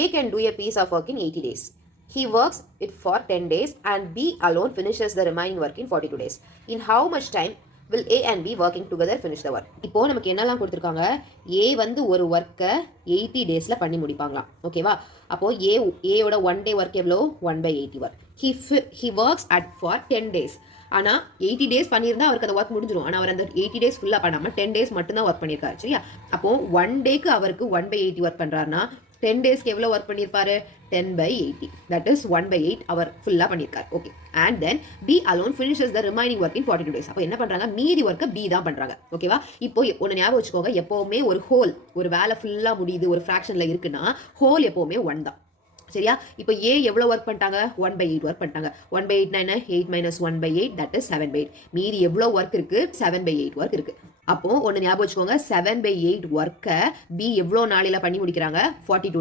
A can do a piece of work in 80 days. He works it for 10 days and B alone finishes the remaining work in 42 days. In how much time will A and B working together finish the work? இப்போ நமக்கு என்னெல்லாம் கொடுத்துருக்காங்க, A வந்து ஒரு ஒர்க்கை 80 டேஸில் பண்ணி முடிப்பாங்களாம். ஓகேவா? அப்போது ஏயோட 1 day ஒர்க் எவ்வளோ? 1/80 work. He works at for 10 days. ஆனால் 80 டேஸ் பண்ணியிருந்தா அவருக்கு அந்த ஒர்க் முடிஞ்சிடும். ஆனால் அவர் அந்த 80 டேஸ் ஃபுல்லாக பண்ணாமல் 10 டேஸ் மட்டும்தான் ஒர்க் பண்ணியிருக்காரு. சரியா? அப்போது 1 டேக்கு அவருக்கு 1/80 ஒர்க் பண்ணுறாருனா 10 டேஸ்க்கு எவ்வளோ ஒர்க் பண்ணியிருப்பாரு? 10/80. தட் இஸ் 1/8 அவர் ஃபுல்லாக பண்ணியிருக்காரு. Okay. And then B alone finishes the remaining work in 42 days. அப்போ என்ன பண்ணுறாங்க? மீதி ஒர்க்கை பி தான் பண்ணுறாங்க. ஓகேவா? இப்போ ஒன்று ஞாபகம் வச்சுக்கோங்க, எப்போவுமே ஒரு ஹோல், ஒரு வேலை ஃபுல்லாக முடியுது ஒரு ஃப்ராக்ஷனில் இருக்குன்னா ஹோல் எப்போவுமே 1 தான். சரியா? இப்போ ஏ எவ்வளோ ஒர்க் பண்ணிட்டாங்க? 1/8 ஒர்க் பண்ணிட்டாங்க. 1/8 என்ன? 8 - 1/8 தட் இஸ் 7/8. மீதி எவ்வளோ ஒர்க் இருக்குது? 7/8 ஒர்க் இருக்குது. அப்போ ஒன்று ஞாபகம் வச்சுக்கோங்க, 7/8 ஒர்க்கை பி எவ்வளோ நாளில் பண்ணி முடிக்கிறாங்க? 42